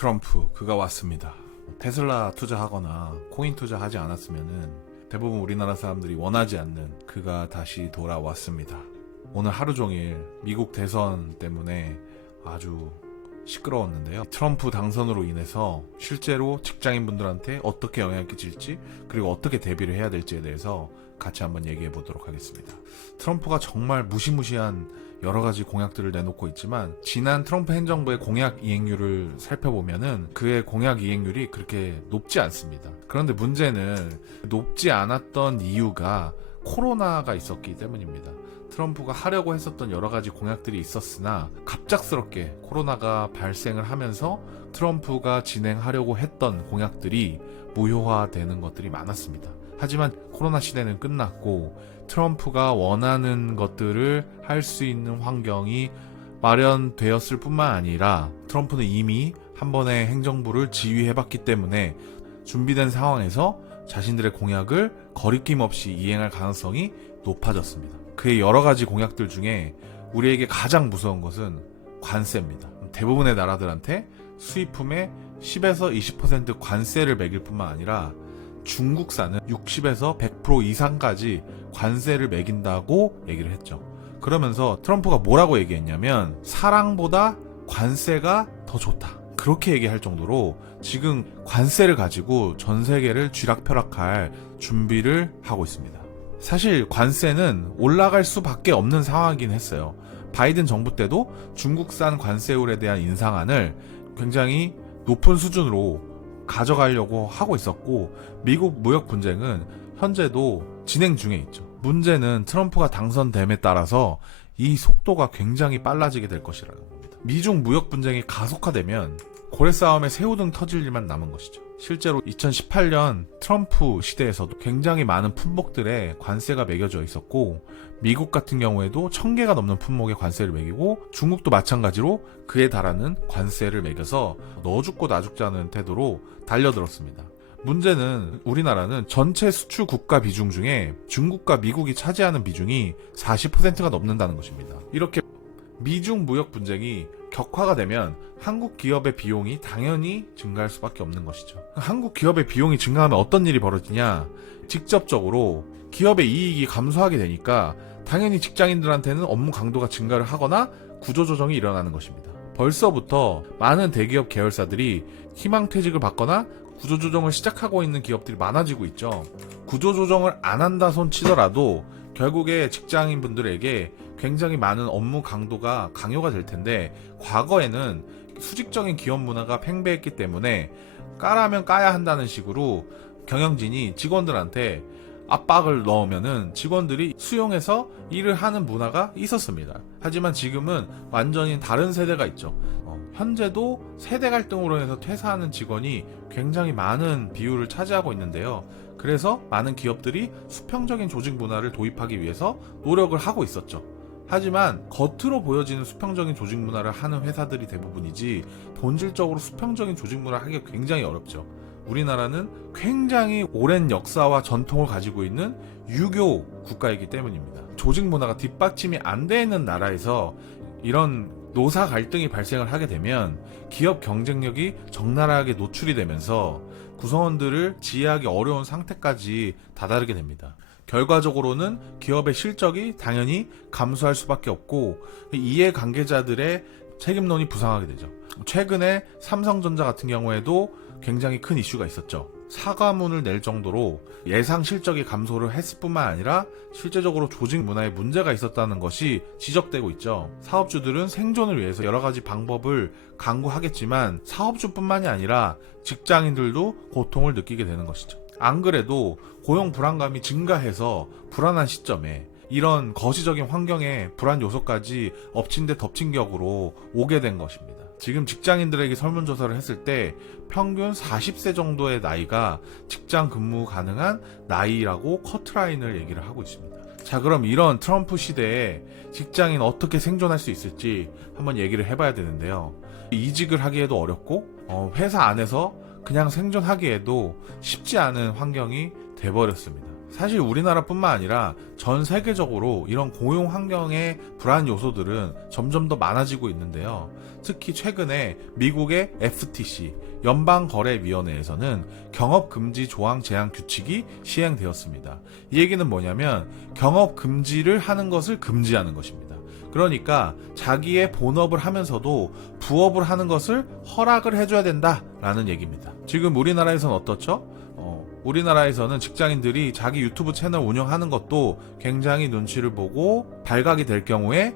트럼프 그가 왔습니다. 테슬라 투자하거나 코인 투자하지 않았으면은 대부분 우리나라 사람들이 원하지 않는 그가 다시 돌아왔습니다. 오늘 하루 종일 미국 대선 때문에 아주 시끄러웠는데요. 트럼프 당선으로 인해서 실제로 직장인분들한테 어떻게 영향을 끼칠지, 그리고 어떻게 대비를 해야 될지에 대해서 같이 한번 얘기해 보도록 하겠습니다. 트럼프가 정말 무시무시한 여러 가지 공약들을 내놓고 있지만, 지난 트럼프 행정부의 공약 이행률을 살펴보면은 그의 공약 이행률이 그렇게 높지 않습니다. 그런데 문제는 높지 않았던 이유가 코로나가 있었기 때문입니다. 트럼프가 하려고 했었던 여러 가지 공약들이 있었으나 갑작스럽게 코로나가 발생을 하면서 트럼프가 진행하려고 했던 공약들이 무효화되는 것들이 많았습니다. 하지만 코로나 시대는 끝났고 트럼프가 원하는 것들을 할 수 있는 환경이 마련되었을 뿐만 아니라 트럼프는 이미 한 번의 행정부를 지휘해봤기 때문에 준비된 상황에서 자신들의 공약을 거리낌 없이 이행할 가능성이 높아졌습니다. 그의 여러 가지 공약들 중에 우리에게 가장 무서운 것은 관세입니다. 대부분의 나라들한테 수입품에 10에서 20% 관세를 매길 뿐만 아니라 중국산은 60에서 100% 이상까지 관세를 매긴다고 얘기를 했죠. 그러면서 트럼프가 뭐라고 얘기했냐면 사랑보다 관세가 더 좋다, 그렇게 얘기할 정도로 지금 관세를 가지고 전 세계를 쥐락펴락할 준비를 하고 있습니다. 사실 관세는 올라갈 수밖에 없는 상황이긴 했어요. 바이든 정부 때도 중국산 관세율에 대한 인상안을 굉장히 높은 수준으로 가져가려고 하고 있었고, 미국 무역 분쟁은 현재도 진행 중에 있죠. 문제는 트럼프가 당선됨에 따라서 이 속도가 굉장히 빨라지게 될 것이라는 겁니다. 미중 무역 분쟁이 가속화되면 고래 싸움에 새우등 터질 일만 남은 것이죠. 실제로 2018년 트럼프 시대에서도 굉장히 많은 품목들에 관세가 매겨져 있었고, 미국 같은 경우에도 1000개가 넘는 품목에 관세를 매기고, 중국도 마찬가지로 그에 달하는 관세를 매겨서 너 죽고 나 죽자는 태도로 달려들었습니다. 문제는 우리나라는 전체 수출 국가 비중 중에 중국과 미국이 차지하는 비중이 40%가 넘는다는 것입니다. 이렇게 미중 무역 분쟁이 격화가 되면 한국 기업의 비용이 당연히 증가할 수밖에 없는 것이죠. 한국 기업의 비용이 증가하면 어떤 일이 벌어지냐? 직접적으로 기업의 이익이 감소하게 되니까 당연히 직장인들한테는 업무 강도가 증가를 하거나 구조조정이 일어나는 것입니다. 벌써부터 많은 대기업 계열사들이 희망퇴직을 받거나 구조조정을 시작하고 있는 기업들이 많아지고 있죠. 구조조정을 안 한다 손 치더라도 결국에 직장인분들에게 굉장히 많은 업무 강도가 강요가 될 텐데, 과거에는 수직적인 기업 문화가 팽배했기 때문에 까라면 까야 한다는 식으로 경영진이 직원들한테 압박을 넣으면은 직원들이 수용해서 일을 하는 문화가 있었습니다. 하지만 지금은 완전히 다른 세대가 있죠. 현재도 세대 갈등으로 해서 퇴사하는 직원이 굉장히 많은 비율을 차지하고 있는데요. 그래서 많은 기업들이 수평적인 조직 문화를 도입하기 위해서 노력을 하고 있었죠. 하지만 겉으로 보여지는 수평적인 조직 문화를 하는 회사들이 대부분이지 본질적으로 수평적인 조직 문화를 하기가 굉장히 어렵죠. 우리나라는 굉장히 오랜 역사와 전통을 가지고 있는 유교 국가이기 때문입니다. 조직 문화가 뒷받침이 안 되는 나라에서 이런 노사 갈등이 발생을 하게 되면 기업 경쟁력이 적나라하게 노출이 되면서 구성원들을 지휘하기 어려운 상태까지 다다르게 됩니다. 결과적으로는 기업의 실적이 당연히 감소할 수밖에 없고, 이해 관계자들의 책임론이 부상하게 되죠. 최근에 삼성전자 같은 경우에도 굉장히 큰 이슈가 있었죠. 사과문을 낼 정도로 예상 실적이 감소를 했을 뿐만 아니라 실제적으로 조직 문화에 문제가 있었다는 것이 지적되고 있죠. 사업주들은 생존을 위해서 여러 가지 방법을 강구하겠지만 사업주뿐만이 아니라 직장인들도 고통을 느끼게 되는 것이죠. 안 그래도 고용 불안감이 증가해서 불안한 시점에 이런 거시적인 환경에 불안 요소까지 엎친 데 덮친 격으로 오게 된 것입니다. 지금 직장인들에게 설문조사를 했을 때 평균 40세 정도의 나이가 직장 근무 가능한 나이라고 커트라인을 얘기를 하고 있습니다. 자, 그럼 이런 트럼프 시대에 직장인 어떻게 생존할 수 있을지 한번 얘기를 해봐야 되는데요. 이직을 하기에도 어렵고 회사 안에서 그냥 생존하기에도 쉽지 않은 환경이 돼버렸습니다. 사실 우리나라뿐만 아니라 전 세계적으로 이런 고용 환경의 불안 요소들은 점점 더 많아지고 있는데요. 특히 최근에 미국의 FTC 연방거래위원회에서는 경업금지 조항 제한 규칙이 시행되었습니다. 이 얘기는 뭐냐면 경업금지를 하는 것을 금지하는 것입니다. 그러니까 자기의 본업을 하면서도 부업을 하는 것을 허락을 해줘야 된다라는 얘기입니다. 지금 우리나라에서는 어떻죠? 우리나라에서는 직장인들이 자기 유튜브 채널 운영하는 것도 굉장히 눈치를 보고 발각이 될 경우에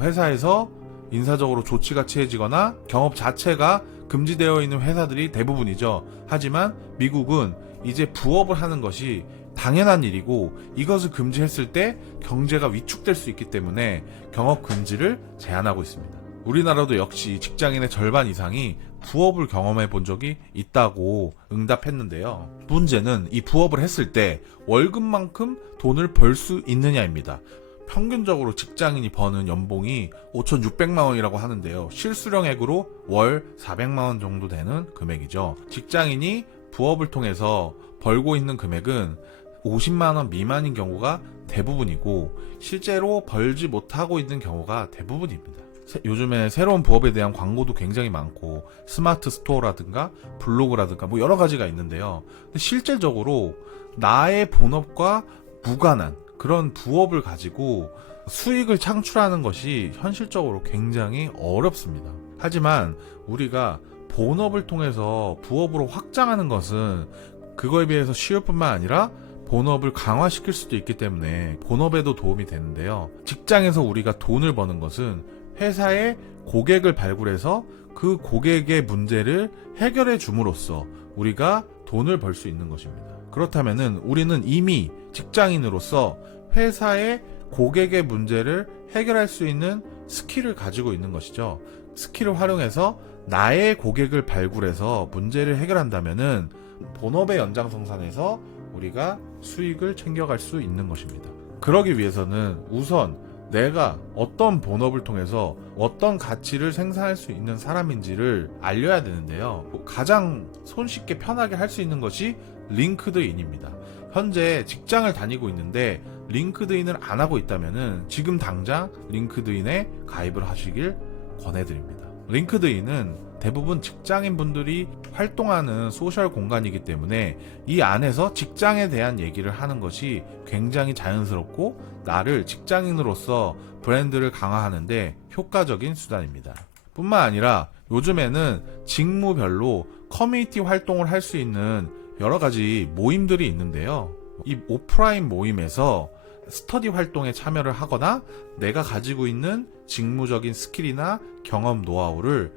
회사에서 인사적으로 조치가 취해지거나 경업 자체가 금지되어 있는 회사들이 대부분이죠. 하지만 미국은 이제 부업을 하는 것이 당연한 일이고 이것을 금지했을 때 경제가 위축될 수 있기 때문에 경업 금지를 제한하고 있습니다. 우리나라도 역시 직장인의 절반 이상이 부업을 경험해 본 적이 있다고 응답했는데요. 문제는 이 부업을 했을 때 월급만큼 돈을 벌 수 있느냐입니다. 평균적으로 직장인이 버는 연봉이 5,600만 원이라고 하는데요. 실수령액으로 월 400만 원 정도 되는 금액이죠. 직장인이 부업을 통해서 벌고 있는 금액은 50만 원 미만인 경우가 대부분이고 실제로 벌지 못하고 있는 경우가 대부분입니다. 요즘에 새로운 부업에 대한 광고도 굉장히 많고 스마트 스토어라든가 블로그라든가 뭐 여러 가지가 있는데요. 근데 실질적으로 나의 본업과 무관한 그런 부업을 가지고 수익을 창출하는 것이 현실적으로 굉장히 어렵습니다. 하지만 우리가 본업을 통해서 부업으로 확장하는 것은 그거에 비해서 쉬울 뿐만 아니라 본업을 강화시킬 수도 있기 때문에 본업에도 도움이 되는데요. 직장에서 우리가 돈을 버는 것은 회사에 고객을 발굴해서 그 고객의 문제를 해결해 줌으로써 우리가 돈을 벌 수 있는 것입니다. 그렇다면은 우리는 이미 직장인으로서 회사의 고객의 문제를 해결할 수 있는 스킬을 가지고 있는 것이죠. 스킬을 활용해서 나의 고객을 발굴해서 문제를 해결한다면은 본업의 연장선상에서 우리가 수익을 챙겨갈 수 있는 것입니다. 그러기 위해서는 우선 내가 어떤 본업을 통해서 어떤 가치를 생산할 수 있는 사람인지를 알려야 되는데요. 가장 손쉽게 편하게 할 수 있는 것이 링크드인입니다. 현재 직장을 다니고 있는데 링크드인을 안 하고 있다면 지금 당장 링크드인에 가입을 하시길 권해드립니다. 링크드인은 대부분 직장인분들이 활동하는 소셜 공간이기 때문에 이 안에서 직장에 대한 얘기를 하는 것이 굉장히 자연스럽고 나를 직장인으로서 브랜드를 강화하는데 효과적인 수단입니다. 뿐만 아니라 요즘에는 직무별로 커뮤니티 활동을 할 수 있는 여러 가지 모임들이 있는데요. 이 오프라인 모임에서 스터디 활동에 참여를 하거나 내가 가지고 있는 직무적인 스킬이나 경험 노하우를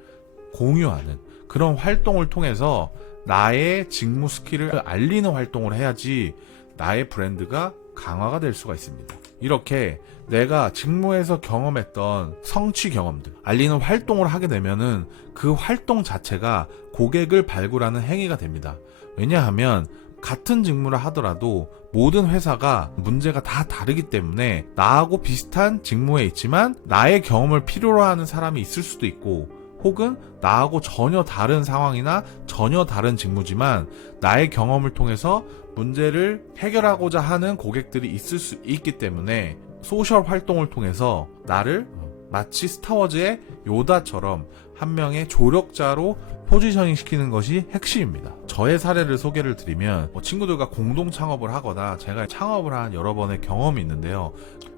공유하는 그런 활동을 통해서 나의 직무 스킬을 알리는 활동을 해야지 나의 브랜드가 강화가 될 수가 있습니다. 이렇게 내가 직무에서 경험했던 성취 경험들 알리는 활동을 하게 되면은 그 활동 자체가 고객을 발굴하는 행위가 됩니다. 왜냐하면 같은 직무를 하더라도 모든 회사가 문제가 다 다르기 때문에 나하고 비슷한 직무에 있지만 나의 경험을 필요로 하는 사람이 있을 수도 있고 혹은 나하고 전혀 다른 상황이나 전혀 다른 직무지만 나의 경험을 통해서 문제를 해결하고자 하는 고객들이 있을 수 있기 때문에 소셜 활동을 통해서 나를 마치 스타워즈의 요다처럼 한 명의 조력자로 포지셔닝 시키는 것이 핵심입니다. 저의 사례를 소개를 드리면 친구들과 공동 창업을 하거나 제가 창업을 한 여러 번의 경험이 있는데요.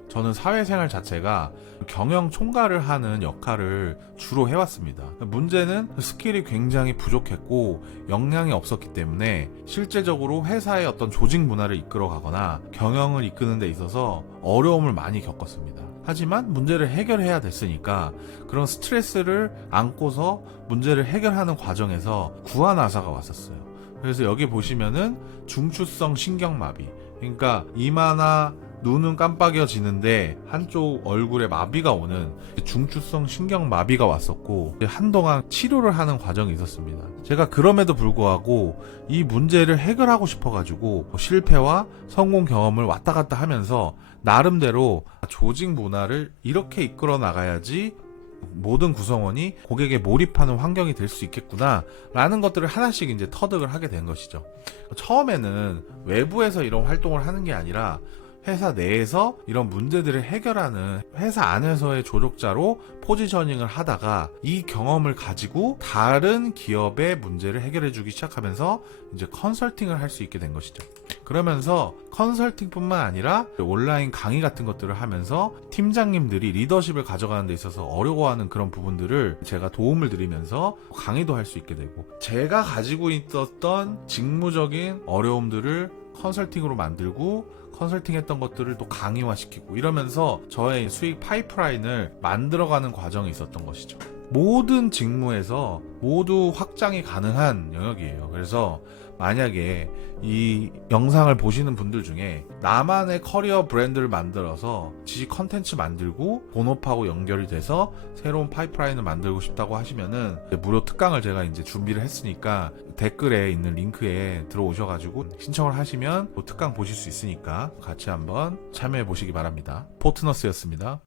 저는 사회생활 자체가 경영 총괄을 하는 역할을 주로 해왔습니다. 문제는 스킬이 굉장히 부족했고 역량이 없었기 때문에 실제적으로 회사의 어떤 조직 문화를 이끌어가거나 경영을 이끄는 데 있어서 어려움을 많이 겪었습니다. 하지만 문제를 해결해야 됐으니까 그런 스트레스를 안고서 문제를 해결하는 과정에서 구안아사가 왔었어요. 그래서 여기 보시면은 중추성 신경마비, 그러니까 이마나 눈은 깜빡여지는데 한쪽 얼굴에 마비가 오는 중추성 신경마비가 왔었고 한동안 치료를 하는 과정이 있었습니다. 제가 그럼에도 불구하고 이 문제를 해결하고 싶어가지고 실패와 성공 경험을 왔다 갔다 하면서 나름대로 조직 문화를 이렇게 이끌어 나가야지 모든 구성원이 고객에 몰입하는 환경이 될 수 있겠구나 라는 것들을 하나씩 이제 터득을 하게 된 것이죠. 처음에는 외부에서 이런 활동을 하는 게 아니라 회사 내에서 이런 문제들을 해결하는 회사 안에서의 조력자로 포지셔닝을 하다가 이 경험을 가지고 다른 기업의 문제를 해결해 주기 시작하면서 이제 컨설팅을 할 수 있게 된 것이죠. 그러면서 컨설팅뿐만 아니라 온라인 강의 같은 것들을 하면서 팀장님들이 리더십을 가져가는 데 있어서 어려워하는 그런 부분들을 제가 도움을 드리면서 강의도 할 수 있게 되고, 제가 가지고 있었던 직무적인 어려움들을 컨설팅으로 만들고 컨설팅 했던 것들을 또 강의화시키고 이러면서 저의 수익 파이프라인을 만들어가는 과정이 있었던 것이죠. 모든 직무에서 모두 확장이 가능한 영역이에요. 그래서 만약에 이 영상을 보시는 분들 중에 나만의 커리어 브랜드를 만들어서 지식 컨텐츠 만들고 본업하고 연결이 돼서 새로운 파이프라인을 만들고 싶다고 하시면은 무료 특강을 제가 이제 준비를 했으니까 댓글에 있는 링크에 들어오셔가지고 신청을 하시면 특강 보실 수 있으니까 같이 한번 참여해 보시기 바랍니다. 포트너스였습니다.